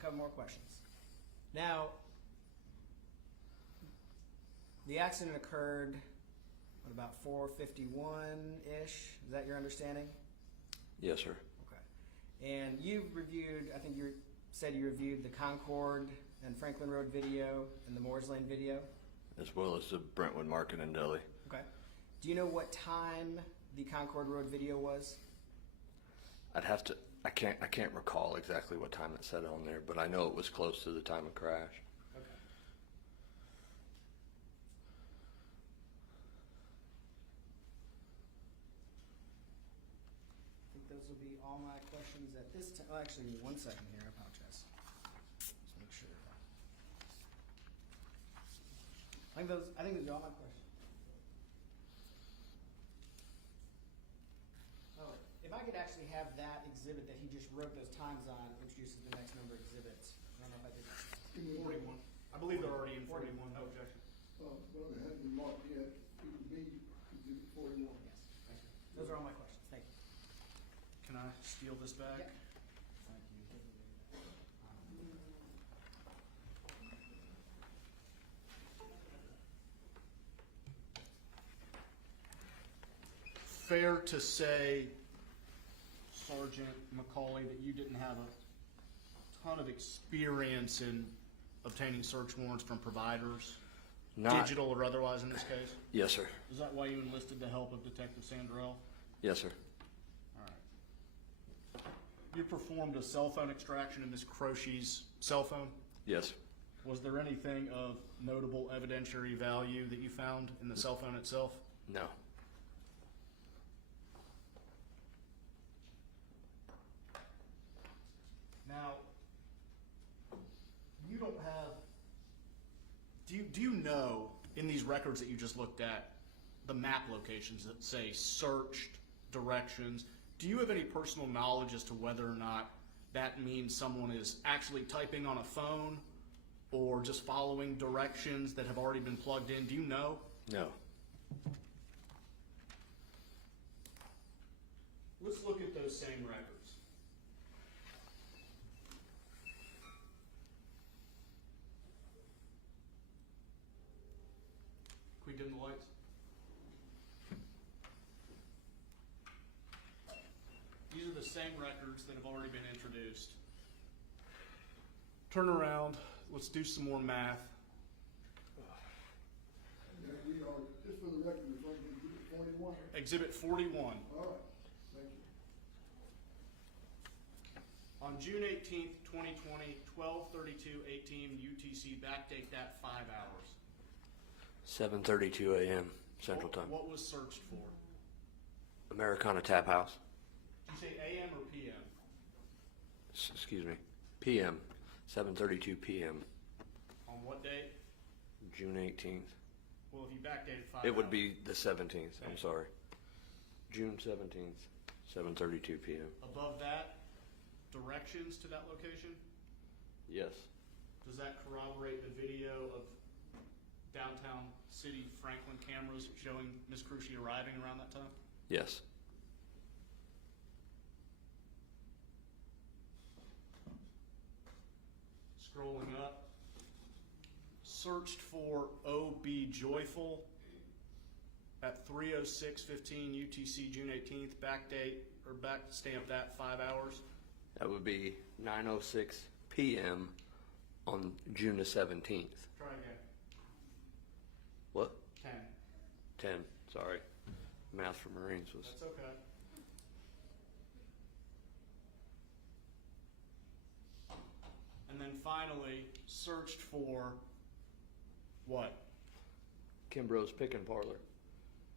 a couple more questions. Now, the accident occurred at about 4:51-ish. Is that your understanding? Yes, sir. Okay. And you've reviewed, I think you said you reviewed the Concord and Franklin Road video and the Moores Lane video? As well as the Brentwood Market and Deli. Okay. Do you know what time the Concord Road video was? I'd have to. I can't recall exactly what time it said on there, but I know it was close to the time of crash. Okay. I think those will be all my questions at this time. Oh, actually, 1 second here. I apologize. Just make sure. I think those are all my questions. Oh, if I could actually have that exhibit that he just wrote those times on, introduces the next number of exhibits. I don't know if I did that. 41. I believe they're already in 41. No objection. Well, it hasn't been marked yet. It would be exhibit 41. Yes, thank you. Those are all my questions. Thank you. Can I steal this back? Yeah. Thank you. Fair to say, Sergeant McCauley, that you didn't have a ton of experience in obtaining search warrants from providers, digital or otherwise in this case? Yes, sir. Is that why you enlisted the help of Detective Sandrell? Yes, sir. All right. You performed a cell phone extraction in Ms. Kroese's cell phone? Yes. Was there anything of notable evidentiary value that you found in the cell phone itself? No. Now, you don't have, do you know in these records that you just looked at, the map locations that say searched, directions, do you have any personal knowledge as to whether or not that means someone is actually typing on a phone or just following directions that have already been plugged in? Do you know? No. Let's look at those same records. Can we dim the lights? These are the same records that have already been introduced. Turn around, let's do some more math. Yeah, we are, just for the record, we're going to exhibit 41. Exhibit 41. All right, thank you. On June 18th, 2020, 12:32:18 UTC, backdate that 5 hours. 7:32 a.m. Central Time. What was searched for? Americana Tap House. Did you say AM or PM? Excuse me. PM. 7:32 p.m. On what date? June 18th. Well, if you backdated 5 hours. It would be the 17th. I'm Okay. sorry. June 17th. 7:32 p.m. Above that, directions to that location? Yes. Does that corroborate the video of downtown city Franklin cameras showing Ms. Kroese arriving around that time? Yes. Scrolling up, searched for O.B. Joyful at 3:06:15 UTC, June 18th, backdate or back stamp that 5 hours. That would be 9:06 p.m. on June the 17th. Try again. What? 10. 10. Sorry. Math for Marines was. That's okay. And then finally, searched for what? Kimbros Pick and Parlor.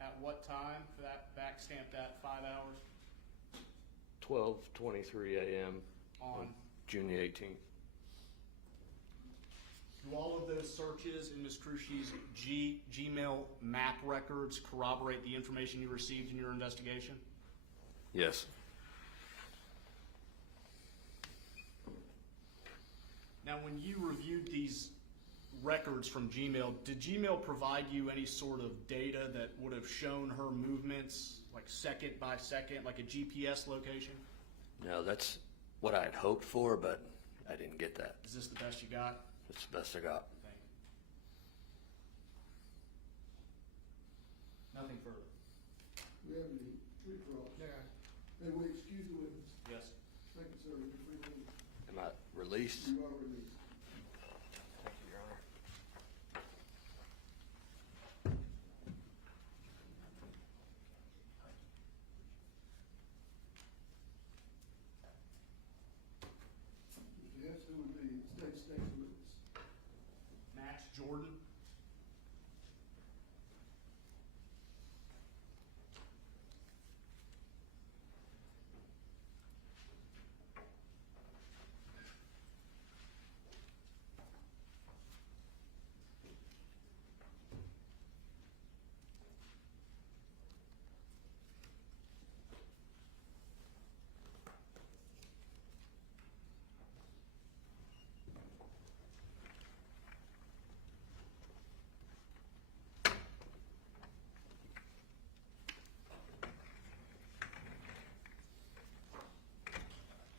At what time for that back stamp that 5 hours? 12:23 a.m. On June the 18th. do all of those searches in Ms. Kroese's Gmail map records corroborate the information you received in your investigation? Yes. Now, when you reviewed these records from Gmail, did Gmail provide you any sort of data that would have shown her movements, like second by second, like a GPS location? No, that's what I had hoped for, but I didn't get that. Is this the best you got? It's the best I got. Thank you. Nothing further. We have any street cross? Yeah. May we excuse the witness? Yes. Thank you, sir. You're free to leave. Am I released? You are released. Thank you, Your Honor. Mr. Hess, who would be the state's witness? Max Jordan.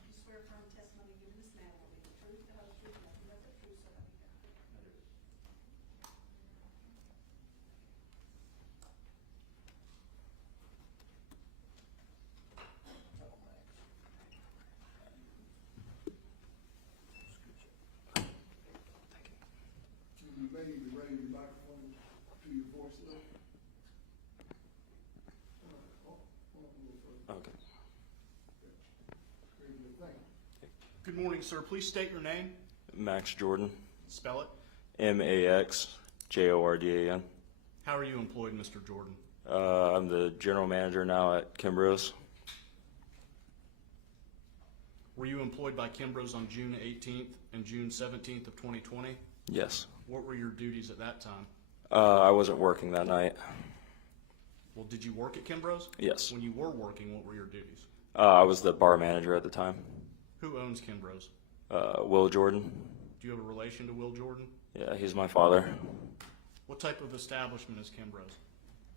You swear firm testimony given this matter will be the truth, the whole truth, nothing but the truth, so help you God. You may need to raise your microphone to your voice level. Hold on a little further. Okay. Very good. Thank you. Good morning, sir. Please state your name. Max Jordan, Spell it. MaxJordan. How are you employed, Mr. Jordan? I'm the general manager now at Kimbros. Were you employed by Kimbros on June 18th and June 17th of 2020? Yes. What were your duties at that time? I wasn't working that night. Well, did you work at Kimbros? Yes. When you were working, what were your duties? I was the bar manager at the time. Who owns Kimbros? Will Jordan. Do you have a relation to Will Jordan? Yeah, he's my father. What type of establishment is Kimbros?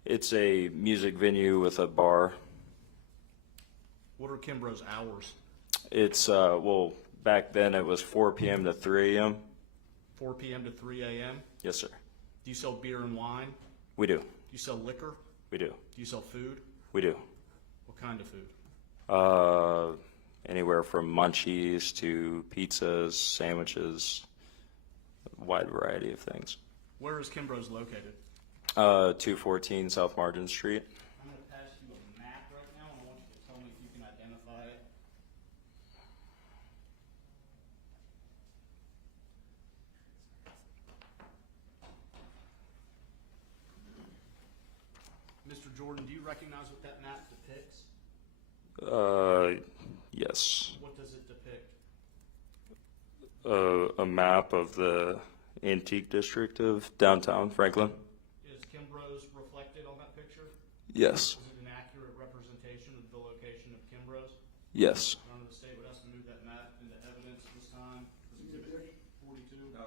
It's a music venue with a bar. What are Kimbros' hours? It's, well, back then it was 4 p.m. to 3 a.m. 4 p.m. to 3 a.m.? Yes, sir. Do you sell beer and wine? We do. Do you sell liquor? We do. Do you sell food? We do. What kind of food? Anywhere from munchies to pizzas, sandwiches, a wide variety of things. Where is Kimbros located? 214 South Margin Street. I'm going to pass you a map right now, and I want you to tell me if you can identify it. Mr. Jordan, do you recognize what that map depicts? Yes. What does it depict? A map of the antique district of downtown Franklin. Is Kimbros reflected on that picture? Yes. Is it an accurate representation of the location of Kimbros? Yes. Your Honor, the state would ask to move that map into evidence this time. As Exhibit 42.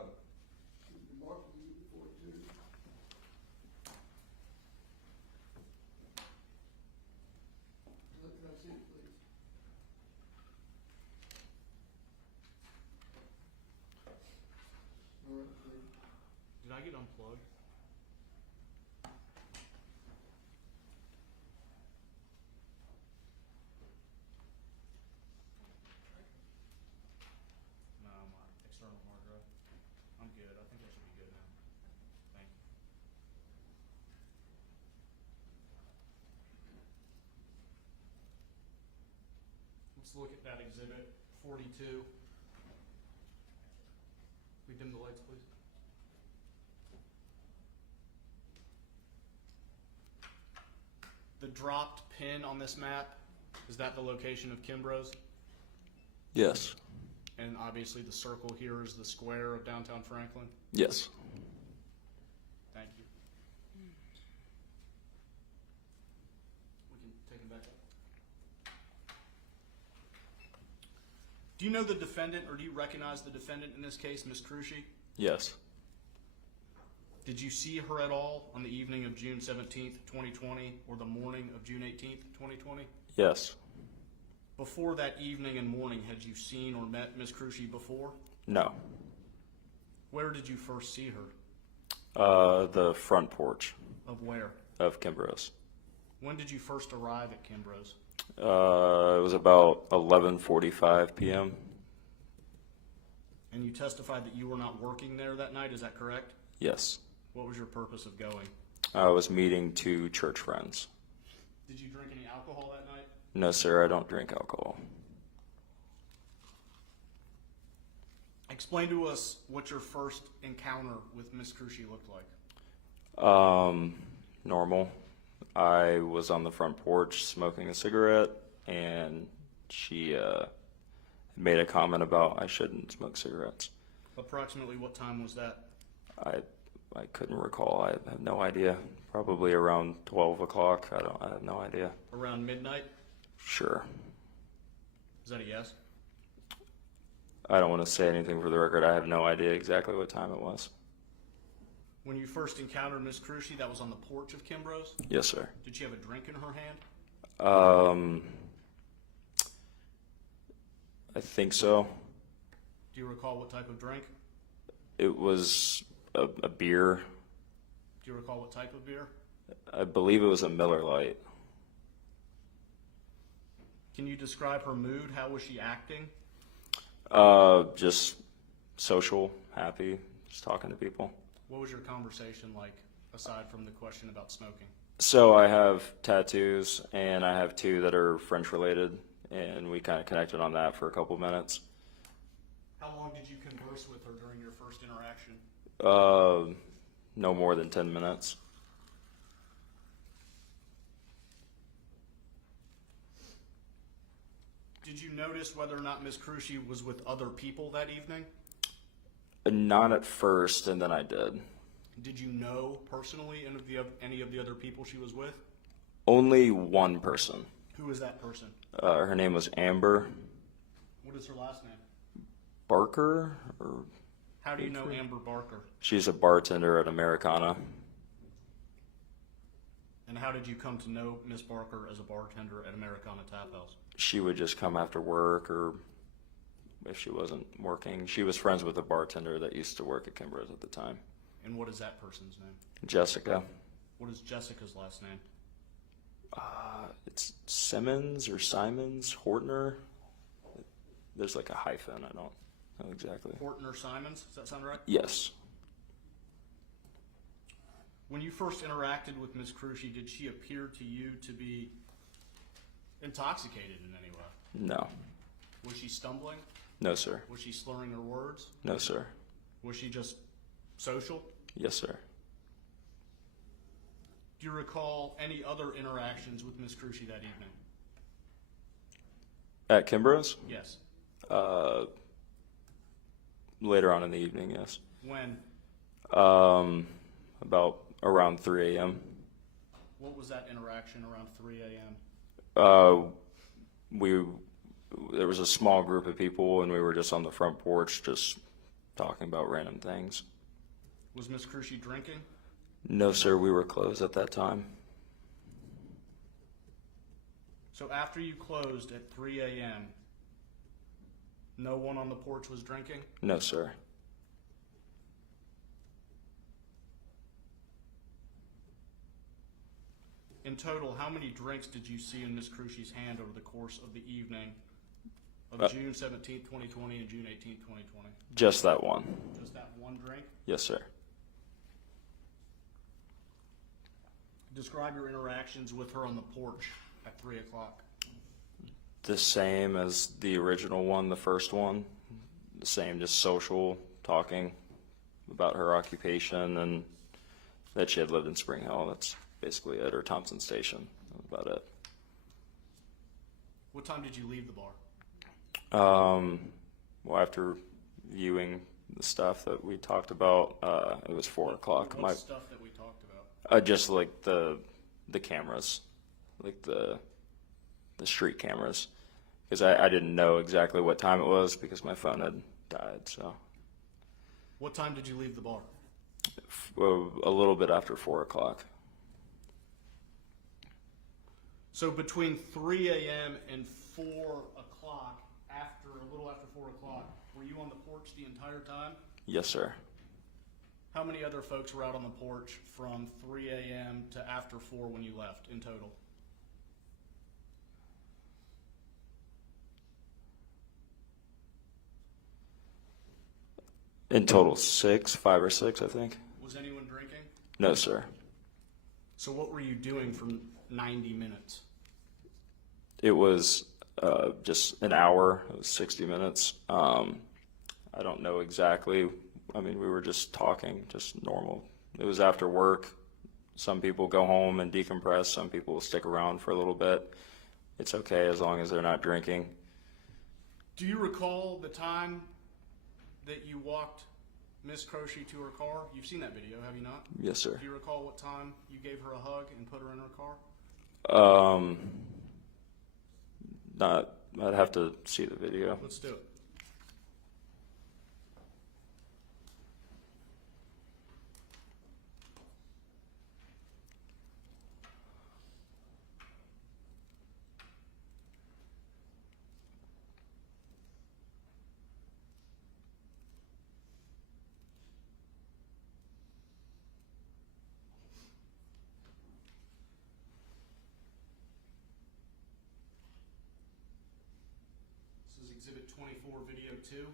Mark, you before too. Can I see it, please? All right, please. Did I get unplugged? No, my external hard drive. I'm good. I think I should be good now. Thank you. Let's look at that exhibit 42. We dim the lights, please. The dropped pin on this map, is that the location of Kimbros? Yes. And obviously the circle here is the square of downtown Franklin? Yes. Thank you. We can take him back up. Do you know the defendant, or do you recognize the defendant in this case, Ms. Kroese? Yes. Did you see her at all on the evening of June 17th, 2020, or the morning of June 18th, 2020? Yes. Before that evening and morning, had you seen or met Ms. Kroese before? No. Where did you first see her? The front porch Of where? of Kimbros. When did you first arrive at Kimbros? It was about 11:45 p.m. And you testified that you were not working there that night, is that correct? Yes. What was your purpose of going? I was meeting two church friends. Did you drink any alcohol that night? No, sir, I don't drink alcohol. Explain to us what your first encounter with Ms. Kroese looked like. Normal. I was on the front porch smoking a cigarette, and she made a comment about I shouldn't smoke cigarettes. Approximately what time was that? I couldn't recall. I have no idea. Probably around 12 o'clock. I have no idea. Around midnight? Sure. Is that a yes? I don't want to say anything for the record. I have no idea exactly what time it was. When you first encountered Ms. Kroese, that was on the porch of Kimbros? Yes, sir. Did she have a drink in her hand? I think so. Do you recall what type of drink? It was a beer. Do you recall what type of beer? I believe it was a Miller Lite. Can you describe her mood? How was she acting? Just social, happy, just talking to people. What was your conversation like, aside from the question about smoking? So I have tattoos, and I have two that are French related, and we kind of connected on that for a couple minutes. How long did you converse with her during your first interaction? No more than 10 minutes. Did you notice whether or not Ms. Kroese was with other people that evening? Not at first, and then I did. Did you know personally any of the other people she was with? Only one person. Who was that person? Her name was Amber What is her last name? Barker, or How do you know Amber Barker? she's a bartender at Americana. And how did you come to know Miss Barker as a bartender at Americana Tap House? She would just come after work, or if she wasn't working. She was friends with a bartender that used to work at Kimbros at the time. And what is that person's name? Jessica. What is Jessica's last name? It's Simmons or Simons, Hortner. There's like a hyphen, I don't know exactly. Horton or Simons? Does that sound right? Yes. When you first interacted with Ms. Kroese, did she appear to you to be intoxicated in any way? No. Was she stumbling? No, sir. Was she slurring her words? No, sir. Was she just social? Yes, sir. Do you recall any other interactions with Ms. Kroese that evening? At Kimbros? Yes. Later on in the evening, yes. When? About around 3 a.m. What was that interaction around 3 a.m.? There was a small group of people, and we were just on the front porch just talking about random things. Was Ms. Kroese drinking? No, sir, we were closed at that time. So after you closed at 3 a.m., no one on the porch was drinking? No, sir. In total, how many drinks did you see in Ms. Kroese's hand over the course of the evening of June 17th, 2020 and June 18th, 2020? Just that one. Just that one drink? Yes, sir. Describe your interactions with her on the porch at 3 o'clock. The same as the original one, the first one. The same, just social, talking about her occupation and that she had lived in Spring Hill. That's basically it, or Thompson Station. That was about it. What time did you leave the bar? Well, after viewing the stuff that we talked about, it was 4 o'clock. What stuff that we talked about? Just like the cameras, like the street cameras, because I didn't know exactly what time it was because my phone had died. So What time did you leave the bar? a little bit after 4 o'clock. So between 3 a.m. and 4 o'clock, a little after 4 o'clock, were you on the porch the entire time? Yes, sir. How many other folks were out on the porch from 3 a.m. to after 4 when you left in total? In total, 5 or 6, I think. Was anyone drinking? No, sir. So what were you doing for 90 minutes? It was just an hour. It was 60 minutes. I don't know exactly. I mean, we were just talking, just normal. It was after work. Some people go home and decompress. Some people will stick around for a little bit. It's okay as long as they're not drinking. Do you recall the time that you walked Miss Kroese to her car? You've seen that video, have you not? Yes, sir. Do you recall what time you gave her a hug and put her in her car? Not. I'd have to see the video. Let's do it. This is Exhibit 24, Video 2.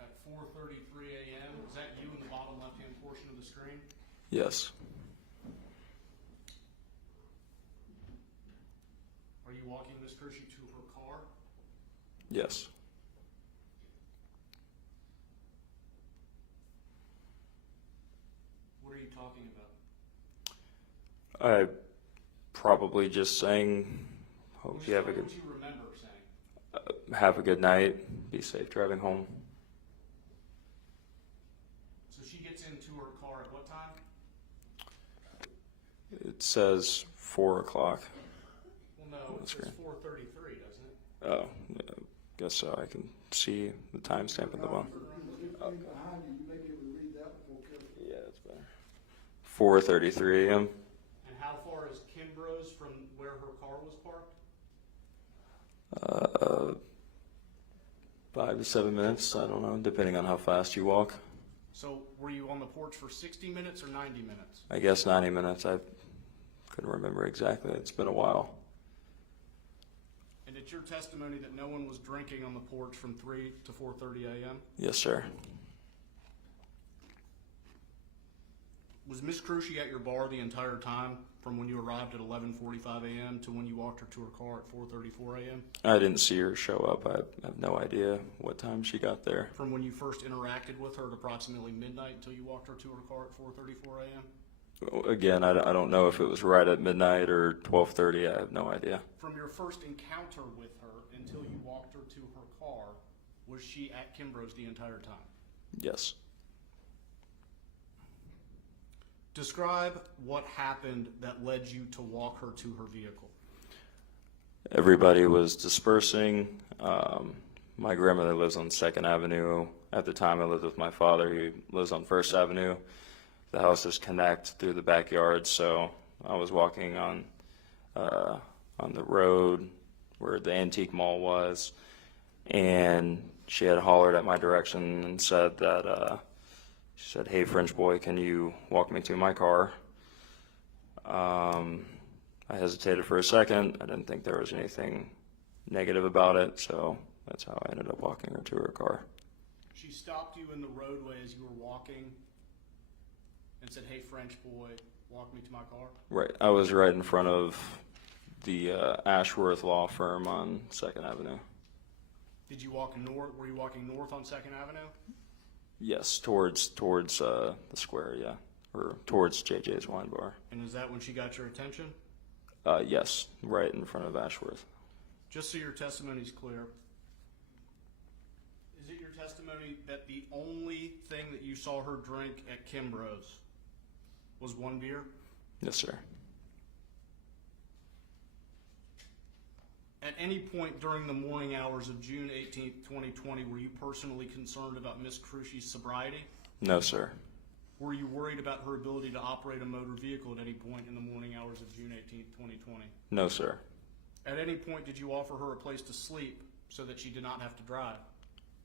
At 4:33 a.m., is that you in the bottom left-hand portion of the screen? Yes. Are you walking Miss Kroese to her car? Yes. What are you talking about? I probably just saying, hope you have a good, What do you remember saying? have a good night. Be safe driving home. So she gets into her car at what time? It says 4 o'clock. Well, no, it says Screen. 4:33, doesn't it? Oh, yeah, guess so. I can see the timestamp at the bottom. Behind you, you may be able to read that more carefully. Yeah, it's better. 4:33 a.m. And how far is Kimbros from where her car was parked? 5 to 7 minutes. I don't know, depending on how fast you walk. So were you on the porch for 60 minutes or 90 minutes? I guess 90 minutes. I couldn't remember exactly. It's been a while. And it's your testimony that no one was drinking on the porch from 3 to 4:30 a.m.? Yes, sir. Was Miss Kroese at your bar the entire time from when you arrived at 11:45 a.m. to when you walked her to her car at 4:34 a.m.? I didn't see her show up. I have no idea what time she got there. From when you first interacted with her at approximately midnight until you walked her to her car at 4:34 a.m.? Again, I don't know if it was right at midnight or 12:30. I have no idea. From your first encounter with her until you walked her to her car, was she at Kimbros the entire time? Yes. Describe what happened that led you to walk her to her vehicle. Everybody was dispersing. My grandmother lives on 2nd Avenue. At the time, I lived with my father. He lives on 1st Avenue. The houses connect through the backyard, so I was walking on the road where the antique mall was, and she had hollered at my direction and said that she said, "Hey, French boy, can you walk me to my car?" I hesitated for a second. I didn't think there was anything negative about it, so that's how I ended up walking her to her car. She stopped you in the roadway as you were walking and said, "Hey, French boy, walk me to my car"? Right. I was right in front of the Ashworth law firm on 2nd Avenue. Did you walk north? Were you walking north on 2nd Avenue? Yes, towards the square, yeah, or towards JJ's Wine Bar. And is that when she got your attention? Yes, right in front of Ashworth. Just so your testimony's clear, is it your testimony that the only thing that you saw her drink at Kimbros was one beer? Yes, sir. At any point during the morning hours of June 18th, 2020, were you personally concerned about Ms. Kroese's sobriety? No, sir. Were you worried about her ability to operate a motor vehicle at any point in the morning hours of June 18th, 2020? No, sir. At any point did you offer her a place to sleep so that she did not have to drive?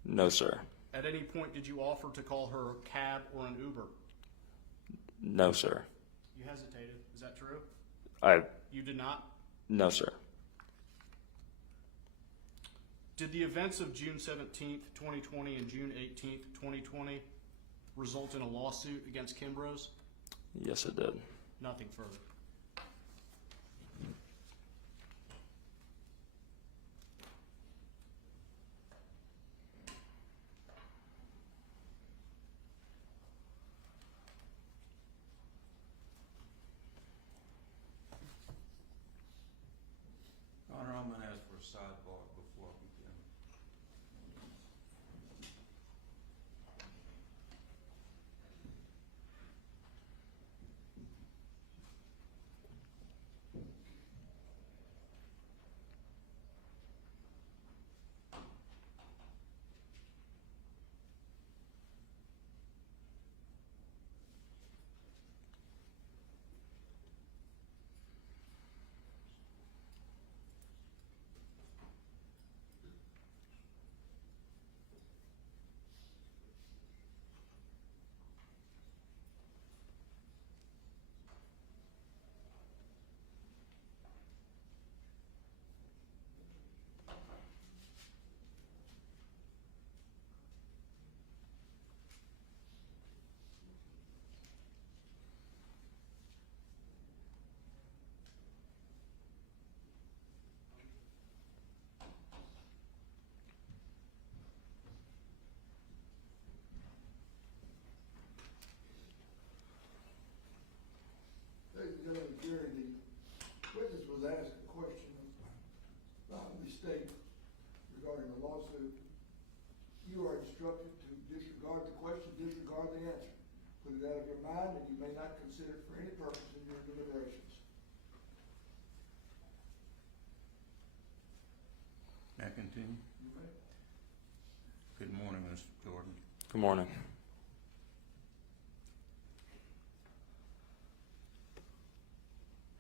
No, sir. At any point did you offer to call her a cab or an Uber? No, sir. You hesitated. Is that true? I. You did not? No, sir. Did the events of June 17th, 2020 and June 18th, 2020 result in a lawsuit against Kimbros? Yes, it did. Nothing further. Honor, I'm going to ask for a sidebar before I begin. Ladies and gentlemen, during the witness was asked a question about a mistake regarding the lawsuit. You are instructed to disregard the question, disregard the answer. Put it out of your mind, and you may not consider it for any purpose in your deliberations. May I continue? You may. Good morning, Mr. Jordan. Good morning.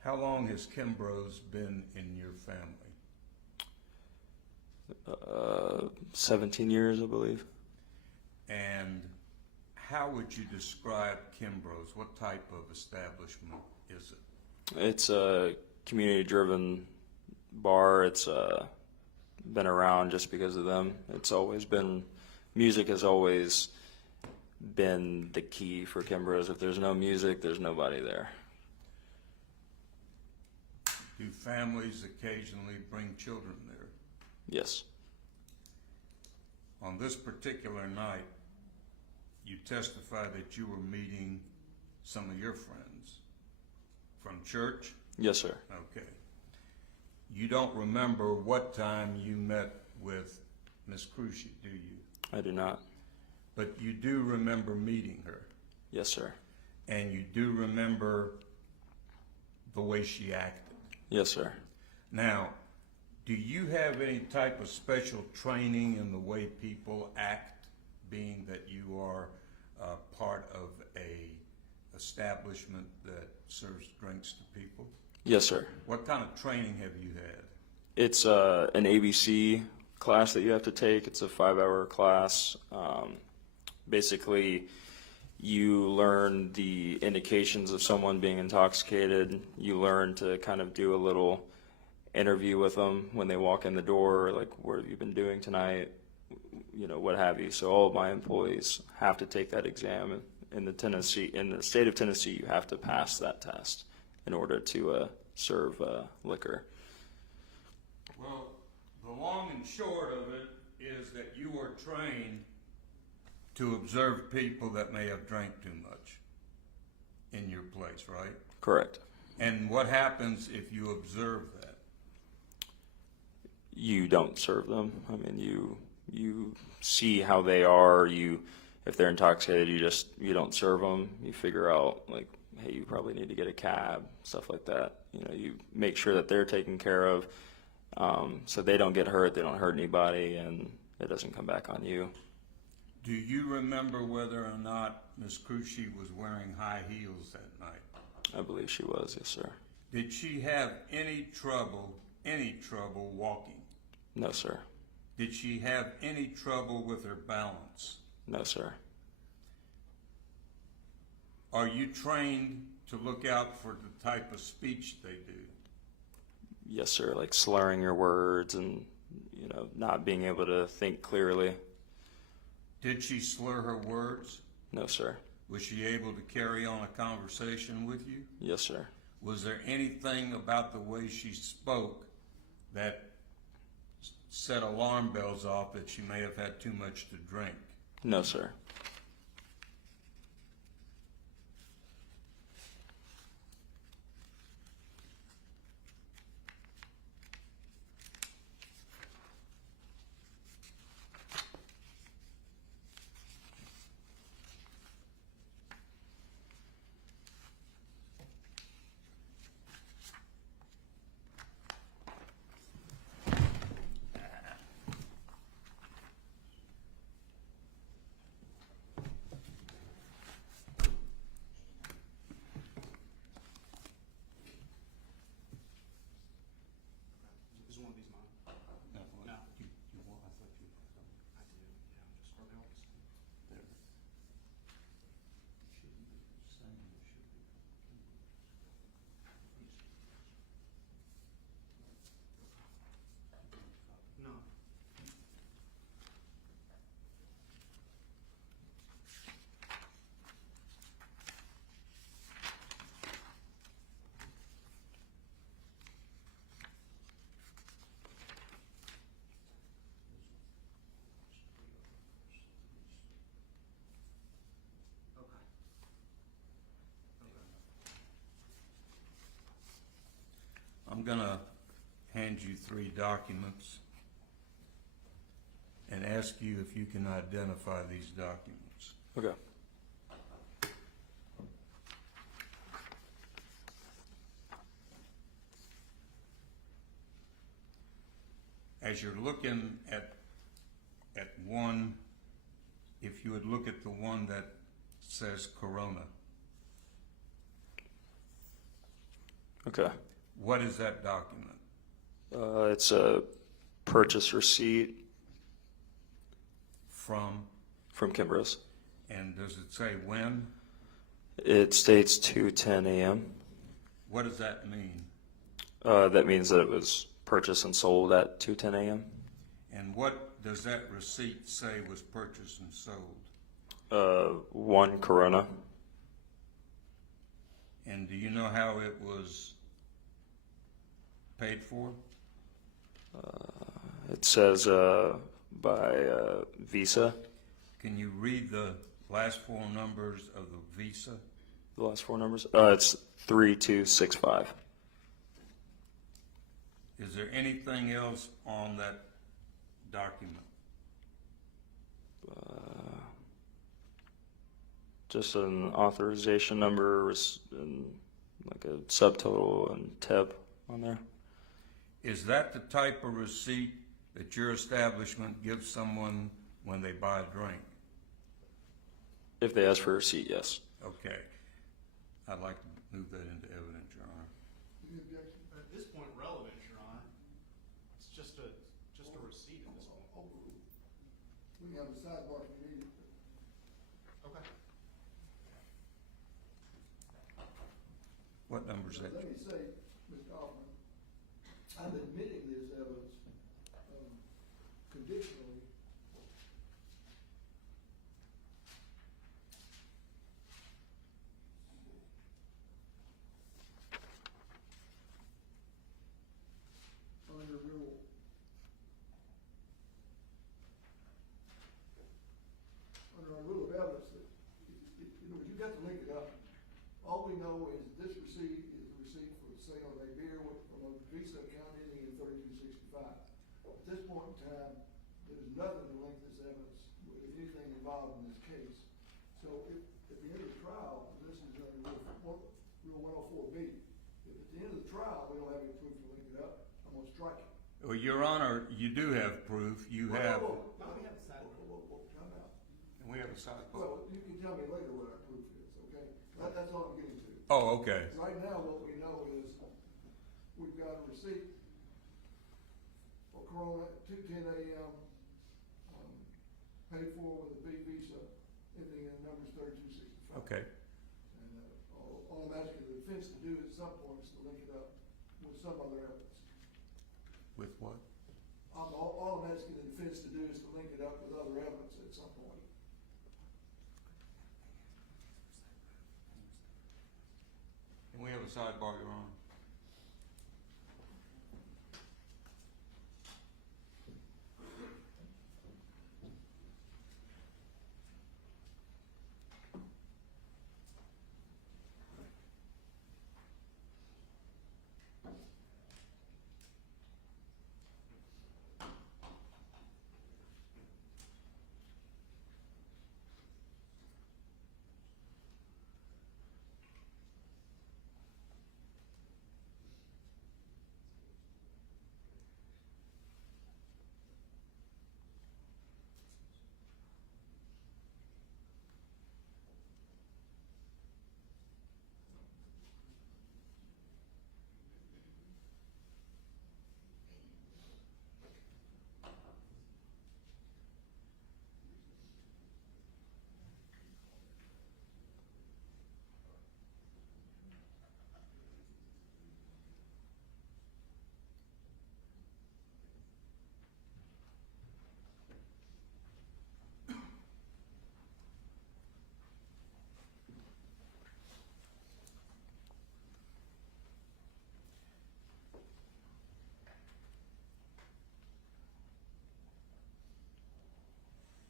How long has Kimbros been in your family? 17 years, I believe. And how would you describe Kimbros? What type of establishment is it? It's a community-driven bar. It's been around just because of them. It's always been, music has always been the key for Kimbros. If there's no music, there's nobody there. Do families occasionally bring children there? Yes. On this particular night, you testified that you were meeting some of your friends from church? Yes, sir. Okay. You don't remember what time you met with Ms. Kroese, do you? I do not. But you do remember meeting her, Yes, sir. and you do remember the way she acted. Yes, sir. Now, do you have any type of special training in the way people act, being that you are part of a establishment that serves drinks to people? Yes, sir. What kind of training have you had? It's an ABC class that you have to take. It's a 5-hour class. Basically, you learn the indications of someone being intoxicated. You learn to kind of do a little interview with them when they walk in the door, like, what have you been doing tonight? You know, what have you. So all of my employees have to take that exam. In the state of Tennessee, you have to pass that test in order to serve liquor. Well, the long and short of it is that you were trained to observe people that may have drank too much in your place, right? Correct. And what happens if you observe that? You don't serve them. I mean, you see how they are. If they're intoxicated, you don't serve them. You figure out like hey, you probably need to get a cab, stuff like that. You know, you make sure that they're taken care of, so they don't get hurt, they don't hurt anybody, and it doesn't come back on you. Do you remember whether or not Ms. Kroese was wearing high heels that night? I believe she was, yes, sir. Did she have any trouble walking? No, sir. Did she have any trouble with her balance? No, sir. Are you trained to look out for the type of speech they do? Yes, sir. Like slurring your words and, you know, not being able to think clearly. Did she slur her words? No, sir. Was she able to carry on a conversation with you? Yes, sir. Was there anything about the way she spoke that set alarm bells off that she may have had too much to drink? No, sir. Is one of these mine? No. No. You want, I thought you. I do. Yeah, I'm just, are they all the same? There. Should be the same, it should be. No. Okay. I'm gonna hand you 3 documents and ask you if you can identify these documents. Okay. As you're looking at one, if you would look at the one that says Corona, Okay. what is that document? It's a purchase receipt From, from Kimbros. and does it say when? It states 2:10 a.m. What does that mean? That means that it was purchased and sold at 2:10 a.m. And what does that receipt say was purchased and sold? One Corona. And do you know how it was paid for? It says by Visa. Can you read the last 4 numbers of the Visa? The last 4 numbers. It's 3265. Is there anything else on that document? Just an authorization number and like a subtotal and tip on there. Is that the type of receipt that your establishment gives someone when they buy a drink? If they ask for a receipt, yes. Okay. I'd like to move that into evidence, Your Honor. Any objection? At this point, relevant, Your Honor. It's just a receipt at this point. Overruled. We can have a sidebar if you need it. Okay. What number is that? Let me say, Mr. Hoffman, I'm admitting this evidence conditionally. Under rule. Under our rule of evidence, you know, you got to link it up. All we know is this receipt is a receipt for the sale of a beer from a Visa account ending in 3265. At this point in time, there's nothing to link this evidence with anything involved in this case. So if at the end of the trial, this is under rule Rule 104B. If at the end of the trial, we don't have any proof to link it up, I'm gonna strike it. Well, Your Honor, you do have proof. You have, Whoa, time out. and we have a sidebar. Well, you can tell me later what our proof is, okay? That's all I'm getting to. Oh, okay. Right now, what we know is we've got a receipt for Corona at 2:10 a.m. Paid for with a B Visa, ending in numbers 3265. Okay. And all I'm asking the defense to do at some point is to link it up with some other evidence. With what? All I'm asking the defense to do is to link it up with other evidence at some point. Can we have a sidebar, Your Honor?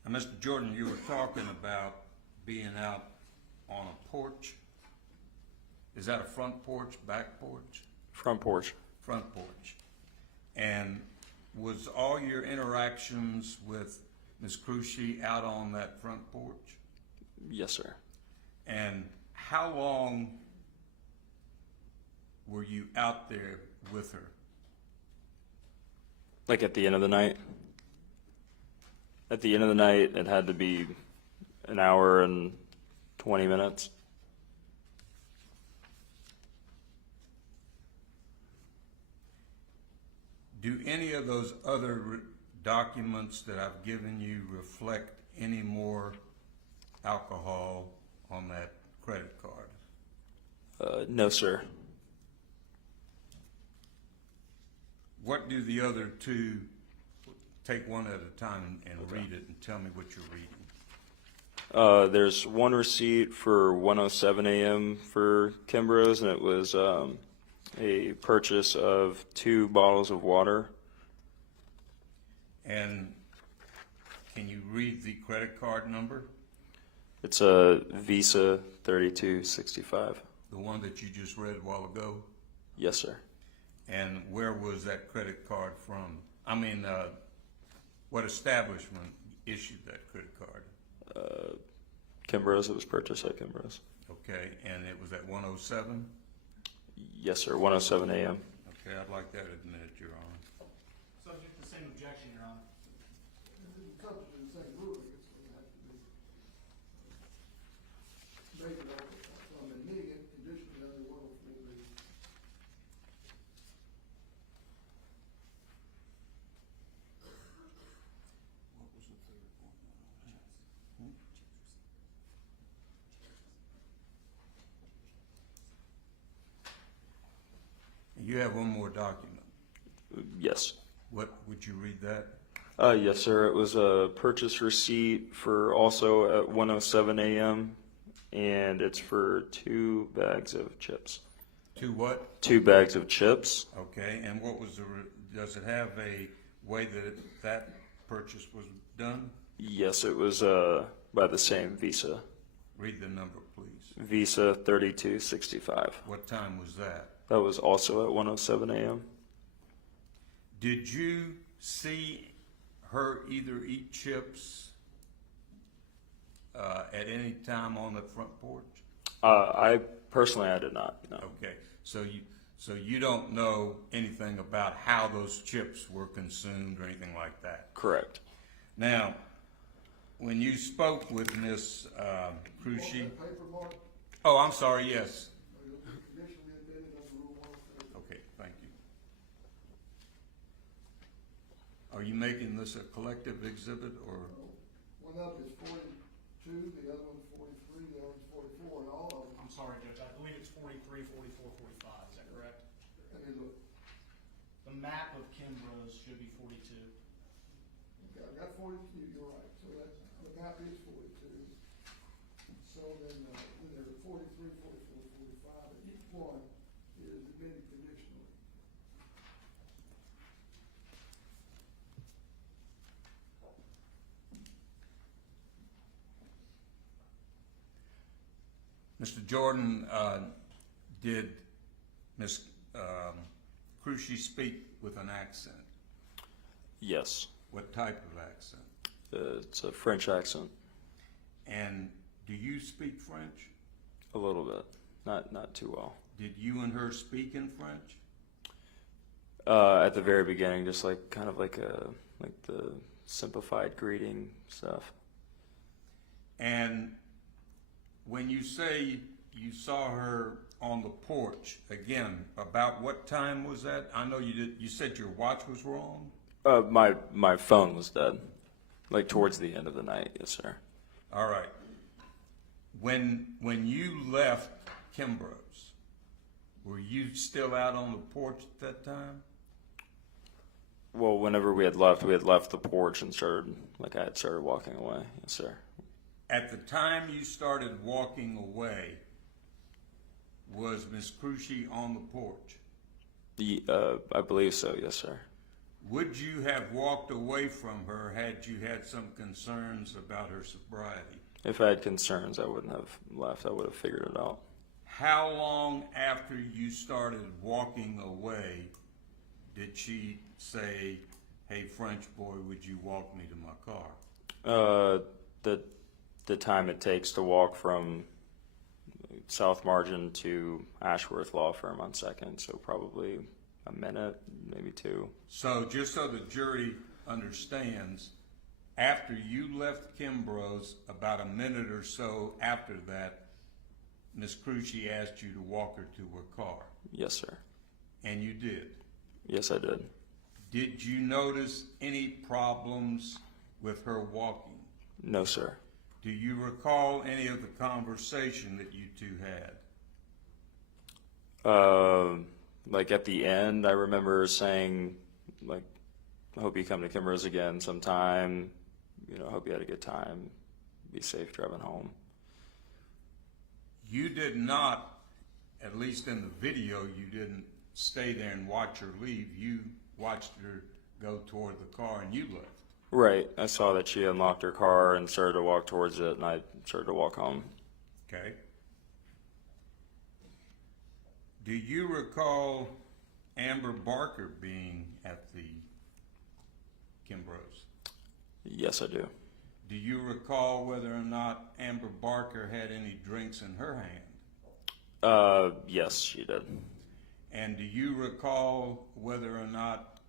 Now, Mr. Jordan, you were talking about being out on a porch. Is that a front porch, back porch? Front porch. Front porch. And was all your interactions with Ms. Kroese out on that front porch? Yes, sir. And how long were you out there with her? Like at the end of the night? At the end of the night, it had to be an hour and 20 minutes. Do any of those other documents that I've given you reflect any more alcohol on that credit card? No, sir. What do the other two, take one at a time and read it and tell me what you're reading. There's one receipt for 1:07 a.m. for Kimbros, and it was a purchase of 2 bottles of water. And can you read the credit card number? It's a Visa 3265. The one that you just read a while ago? Yes, sir. And where was that credit card from? I mean, what establishment issued that credit card? Kimbros, it was purchased at Kimbros. Okay, and it was at 107? Yes, sir, 1:07 a.m. Okay, I'd like that admitted, Your Honor. Subject to the same objection, Your Honor. It's subject to the same ruling, it's gonna have to be made on the mitigant condition under 104B. What was the third one? You have one more document. Yes. What, would you read that? Yes, sir. It was a purchase receipt for also at 1:07 a.m. and it's for 2 bags of chips. 2 what? 2 bags of chips. Okay, and what was does it have a way that that purchase was done? Yes, it was by the same Visa. Read the number, please. Visa 3265. What time was that? That was also at 1:07 a.m. Did you see her either eat chips at any time on the front porch? I personally, I did not. No. Okay, so you don't know anything about how those chips were consumed or anything like that? Correct. Now, when you spoke with Ms. Kroese, Paper mark, oh, I'm sorry, yes. conditionally admitted under Rule 130. Okay, thank you. Are you making this a collective exhibit, or? One up is 42, the other one's 43, the other one's 44, and all of them. I'm sorry, Judge, I believe it's 43, 44, 45, is that correct? Let me look. The map of Kimbros should be 42. Okay, I've got 42, you're right, so that's, the map is 42. So then there are 43, 44, 45, and each one is admitted conditionally. Mr. Jordan, did Ms. Kroese speak with an accent? Yes. What type of accent? It's a French accent. And do you speak French? A little bit. Not too well. Did you and her speak in French? At the very beginning, just like kind of like the simplified greeting stuff. And when you say you saw her on the porch, again, about what time was that? I know you said your watch was wrong? My phone was dead, like towards the end of the night. Yes, sir. All right. When you left Kimbros, were you still out on the porch at that time? Well, whenever we had left the porch and I had started walking away. Yes, sir. At the time you started walking away, was Miss Kroese on the porch? I believe so. Yes, sir. Would you have walked away from her had you had some concerns about her sobriety? If I had concerns, I wouldn't have left. I would have figured it out. How long after you started walking away did she say, "Hey, French boy, would you walk me to my car"? The time it takes to walk from South Margin to Ashworth Law Firm on 2nd, so probably a minute, maybe 2. So just so the jury understands, after you left Kimbros, about a minute or so after that, Ms. Kroese asked you to walk her to her car. Yes, sir. And you did. Yes, I did. Did you notice any problems with her walking? No, sir. Do you recall any of the conversation that you two had? Like at the end, I remember saying, like, I hope you come to Kimbros again sometime. I hope you had a good time. Be safe driving home. You did not, at least in the video, you didn't stay there and watch her leave. You watched her go toward the car and you left. Right. I saw that she unlocked her car and started to walk towards it, and I started to walk home. Okay. Do you recall Amber Barker being at the Kimbros? Yes, I do. Do you recall whether or not Amber Barker had any drinks in her hand? Yes, she did. And do you recall whether or not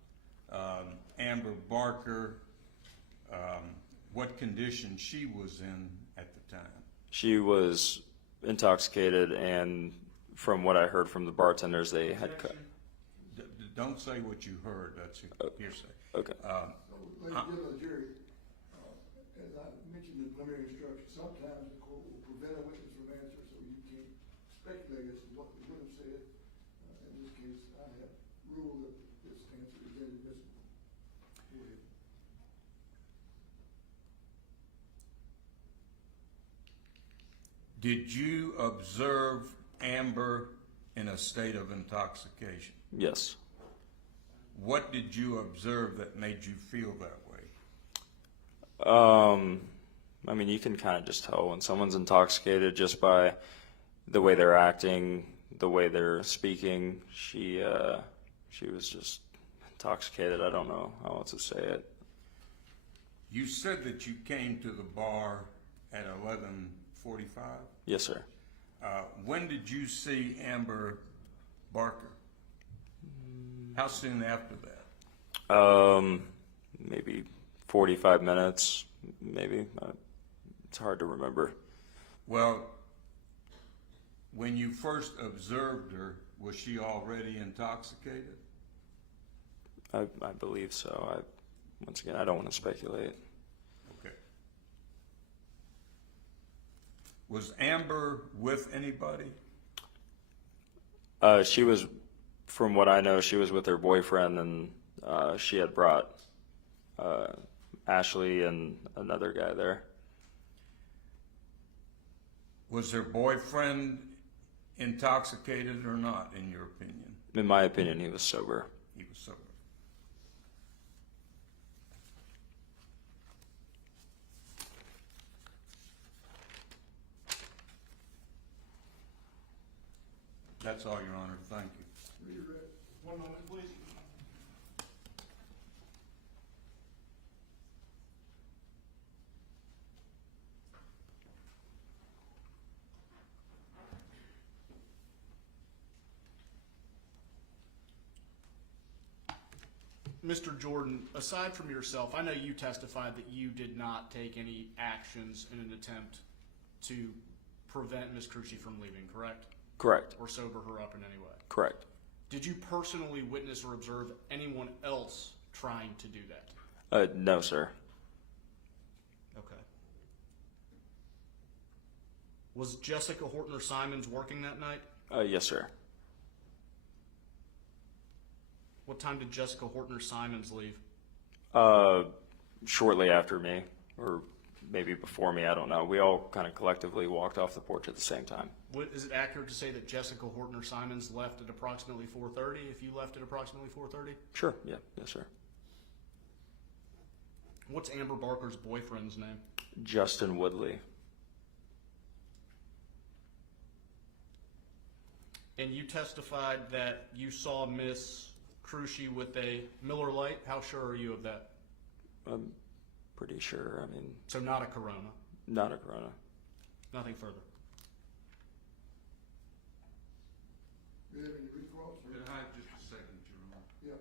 Amber Barker, what condition she was in at the time? She was intoxicated, and from what I heard from the bartenders, they had cut. Don't say what you heard. That's hearsay. Okay. So, ladies and gentlemen of the jury, as I mentioned in the preliminary instruction, sometimes the court will prevent a witness from answering, so you can't speculate as to what they would have said. In this case, I have ruled that this answer is inadmissible. Go ahead. Did you observe Amber in a state of intoxication? Yes. What did you observe that made you feel that way? I mean, you can kind of just tell when someone's intoxicated just by the way they're acting, the way they're speaking. She was just intoxicated. I don't know how else to say it. You said that you came to the bar at 11:45. Yes, sir. When did you see Amber Barker? How soon after that? Maybe 45 minutes, maybe. It's hard to remember. Well, when you first observed her, was she already intoxicated? I believe so. Once again, I don't want to speculate. Okay. Was Amber with anybody? She was, from what I know, she was with her boyfriend, and she had brought Ashley and another guy there. Was her boyfriend intoxicated or not, in your opinion? In my opinion, he was sober. He was sober. That's all, Your Honor. Thank you. Read it. One moment, please. Mr. Jordan, aside from yourself, I know you testified that you did not take any actions in an attempt to prevent Ms. Kroese from leaving, correct? Correct. Or sober her up in any way? Correct. Did you personally witness or observe anyone else trying to do that? No, sir. Okay. Was Jessica Hortner-Simons working that night? Yes, sir. What time did Jessica Hortner-Simons leave? Shortly after me, or maybe before me, I don't know. We all kind of collectively walked off the porch at the same time. Is it accurate to say that Jessica Hortner-Simons left at approximately 4:30, if you left at approximately 4:30? Sure, yeah, yes, sir. What's Amber Barker's boyfriend's name? Justin Woodley. And you testified that you saw Miss Kroese with a Miller Lite. How sure are you of that? I'm pretty sure. I mean, So not a Corona. not a Corona. Nothing further. Do you have any recalls? Could I have just a second, Your Honor? Yeah.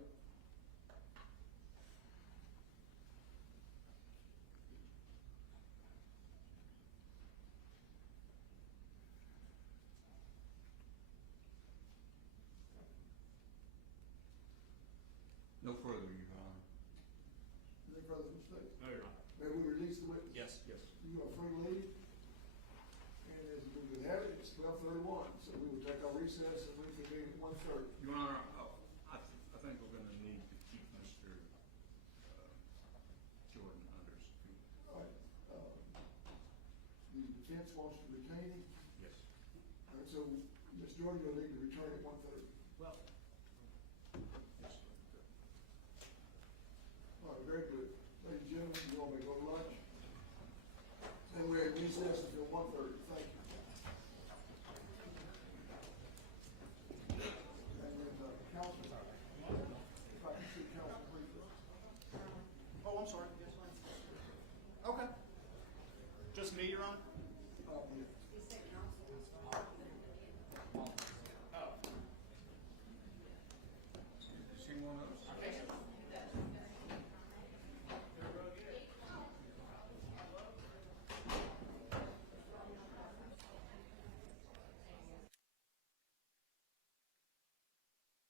No further, Your Honor. Any further mistakes? No, Your Honor. May we release the witness? Yes, yes. You are free to leave. And as we would have it, it's 12:31, so we will take our recess and reconvene at 1:30. Your Honor, I think we're going to need to keep Mr. Jordan under subpoena. All right, the defense wants to retain him. Yes. All right, so, Ms. Jordan, you'll need to return at 1:30. Well, Yes, sir. All right, very good. Ladies and gentlemen, you all may go to lunch. And we're at recess until 1:30.